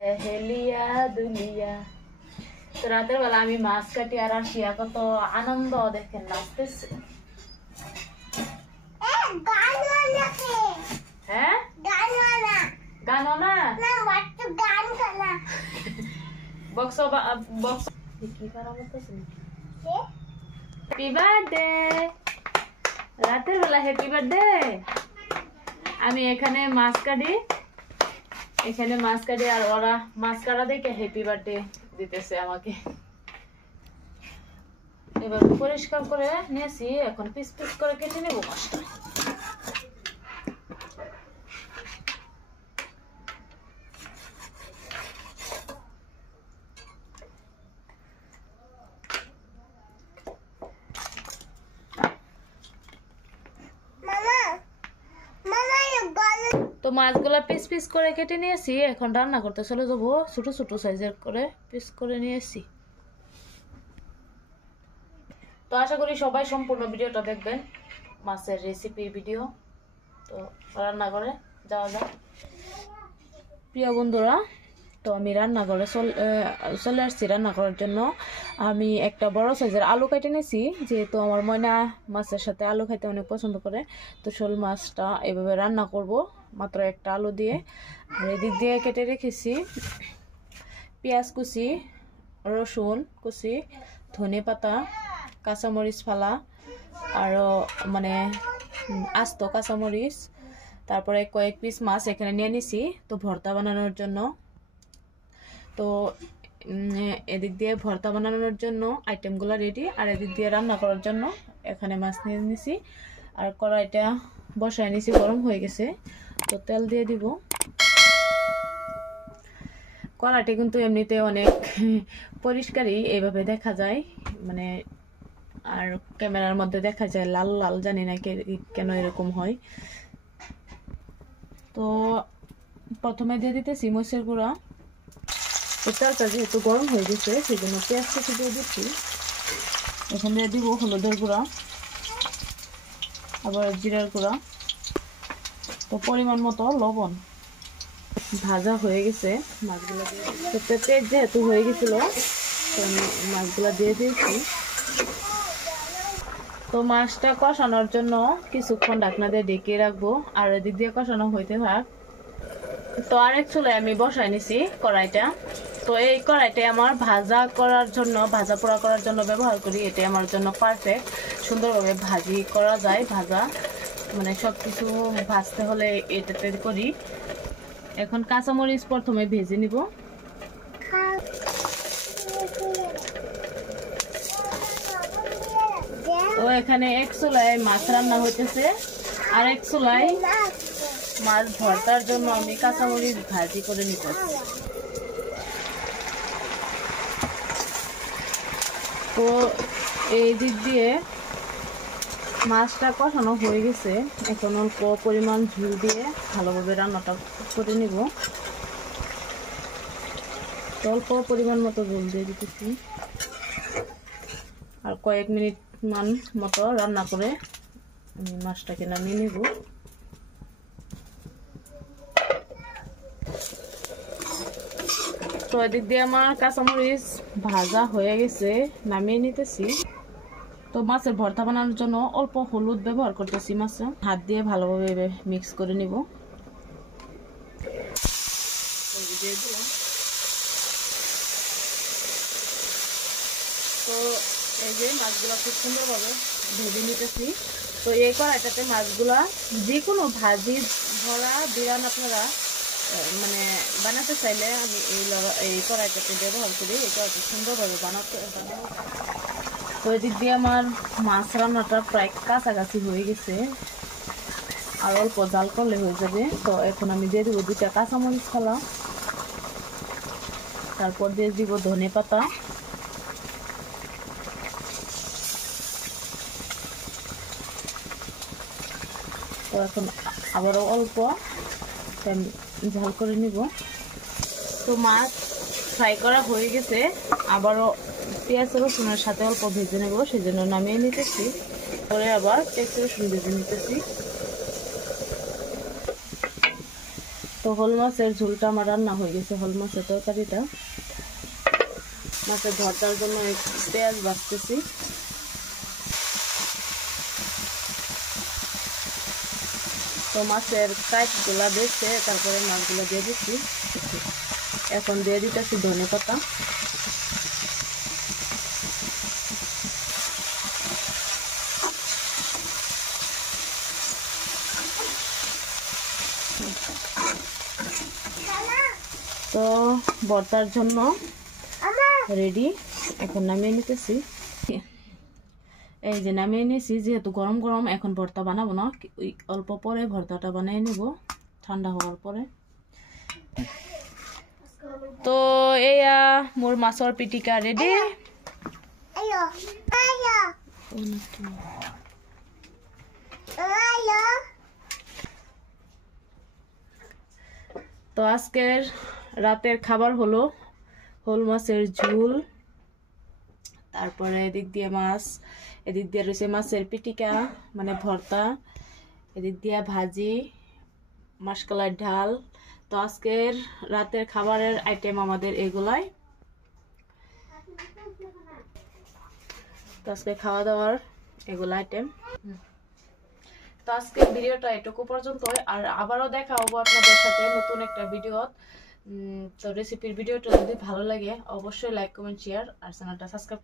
হেলিয়া দুলিয়া। তো রাতের বেলা আমি মাছ কাটি আর আসিয়া কত আনন্দ দেখেন নাচতেছে। হ্যাঁ গানো না বক্স বক্স কি করা করতেছে। হ্যাপি বার্থডে, রাতের বেলা হ্যাপি বার্থডে। আমি এখানে মাছ কাটি আর ওরা মাছ কাটা দেখে হ্যাপি বার্থডে দিতেছে আমাকে। এবার পরিষ্কার করে নিয়েছি, এখন পিস পিস করে কেটে নেবো মাছটা। তো মাছগুলা পিস পিস করে কেটে নিয়েছি, এখন রান্না করতে চলে যাবো। ছোট ছোট সাইজের করে পিস করে নিয়েছি। তো আশা করি সবাই সম্পূর্ণ ভিডিওটা দেখবেন, মাছের রেসিপি ভিডিও। তো রান্না করে যাওয়া যাক। প্রিয় বন্ধুরা, তো আমি রান্নাঘরে চলে আসছি রান্না করার জন্য। আমি একটা বড় সাইজের আলু কেটে নিয়েছি, যেহেতু আমার ময়না মাছের সাথে আলু খাইতে অনেক পছন্দ করে। তো শোল মাছটা এভাবে রান্না করব মাত্র একটা আলু দিয়ে। আর এদিক দিয়ে কেটে রেখেছি পেঁয়াজ কুচি, রসুন কুচি, ধনে পাতা, কাঁচামরিচ ফালা, আরও মানে আস্ত কাঁচামরিচ, তারপরে কয়েক পিস মাছ এখানে নিয়ে নিছি তো ভর্তা বানানোর জন্য। তো এদিক দিয়ে ভর্তা বানানোর জন্য আইটেমগুলো রেডি, আর এদিক দিয়ে রান্না করার জন্য এখানে মাছ নিয়ে নিছি। আর কড়াইটা বসায় নিছি, গরম হয়ে গেছে। তো তেল দিয়ে দিব। কড়াইটা কিন্তু এমনিতে অনেক পরিষ্কারই, এইভাবে দেখা যায় মানে, আর ক্যামেরার মধ্যে দেখা যায় লাল লাল, জানি না কেন এরকম হয়। তো প্রথমে দিয়ে দিতেছি মরিচের গুঁড়া। তো তেলটা যেহেতু গরম হয়ে গেছে সেই জন্য পেঁয়াজ কুচি দিয়ে দিচ্ছি। এখানে দিয়ে দিব হলুদের গুঁড়া, আবার জিরার গুঁড়া, তো পরিমাণ মতো লবণ। ভাজা হয়ে গেছে মাছগুলো দিয়ে, তো পেঁয়াজ যেহেতু হয়ে গেছিল তো আমি মাছগুলো দিয়ে দিয়েছি। তো মাছটা কষানোর জন্য কিছুক্ষণ ঢাকনা দিয়ে ঢেকে রাখবো, আর এদিক দিয়ে কষানো হইতে থাক। তো আরেক চুলায় আমি বসাই নিছি কড়াইটা। তো এই কড়াইটা আমার ভাজা পোড়া করার জন্য ব্যবহার করি। এটা আমার জন্য পারফেক্ট, সুন্দরভাবে ভাজি করা যায়। ভাজা মানে সবকিছু ভাজতে হলে এটাতে করি। এখন কাঁচামরিচ প্রথমে ভেজে নিব। তো এখানে এক চুলায় মাছ রান্না হইতেছে, আর এক চুলায় মাছ ভর্তার জন্য আমি কাঁচামরিচ ভাজি করে নিতেছি। তো এই দিক দিয়ে মাছটা কষানো হয়ে গেছে, এখন অল্প পরিমাণ ঝোল দিয়ে ভালোভাবে রান্নাটা করে নিব। অল্প পরিমাণ মতো ঝোল দিয়ে দিতেছি, আর কয়েক মিনিট মতো রান্না করে আমি মাছটাকে নামিয়ে নিব। তো এদিক দিয়ে আমার কাঁচামরিচ ভাজা হয়ে গেছে, নামিয়ে নিতেছি। তো মাছের ভর্তা বানানোর জন্য অল্প হলুদ ব্যবহার করতেছি মাছে, হাত দিয়ে ভালোভাবে মিক্স করে নিব। তো এই যে মাছগুলা খুব সুন্দরভাবে ভেজে নিতেছি। তো এই কড়াইটাতে মাছগুলা যে কোনো ভাজি ভরা বিরান আপনারা মানে বানাতে চাইলে আমি এই কড়াইটাতে ব্যবহার করি। এই কড়াইটা সুন্দরভাবে বানানো। তো এদিক দিয়ে আমার মাছ রান্নাটা প্রায় কাছাকাছি হয়ে গেছে, আর অল্প জাল করলে হয়ে যাবে। তো এখন আমি দিয়ে দেবো 2টা কাঁচামরিচ ফালা, তারপর দিয়ে দিব ধনে পাতা, তো এখন আবারও অল্প ঝাল করে নিব। তো মাছ ফ্রাই করা হয়ে গেছে, আবারও পেঁয়াজ রসুনের সাথে অল্প ভেজে নেব, সেজন্য নামিয়ে নিতেছি। পরে আবার পেঁয়াজ রসুন ভেজে নিতেছি। তো হল মাছের ঝোলটা আমার রান্না হয়ে গেছে, হল মাছের তরকারিটা। মাছের ভর্তার জন্য পেঁয়াজ ভাজতেছি। তো মাছের কাইটগুলা বেছে তারপরে মাছগুলো দিয়ে দিচ্ছি। এখন দিয়ে দিতেছি ধনেপাতা। তো ভর্তার জন্য রেডি, এখন নামিয়ে নিতেছি। এই যে নামিয়ে নিয়েছি, যেহেতু গরম গরম এখন ভর্তা বানাবো না, ওই অল্প পরে ভর্তাটা বানিয়ে নিব ঠান্ডা হওয়ার পরে। তো এয়া মোর মাছৰ পিটিকা রেডি। তো আজকের রাতের খাবার হলো হল মাছের ঝোল, তারপরে এদিক দিয়ে মাছ, এদিক দিয়ে রয়েছে মাছের পিটিকা মানে ভর্তা, এদিক দিয়ে ভাজি, মাসকলাই ঢাল। তো আজকের রাতের খাবারের আইটেম আমাদের এগুলাই। তো আজকে খাওয়া দাওয়ার এগুলো আইটেম। তো আজকের ভিডিওটা এটুকু পর্যন্ত, আর আবারও দেখা হবো আপনাদের সাথে নতুন একটা ভিডিও। তো রেসিপির ভিডিওটা যদি ভালো লাগে অবশ্যই লাইক কমেন্ট শেয়ার আর চ্যানেলটা সাবস্ক্রাইব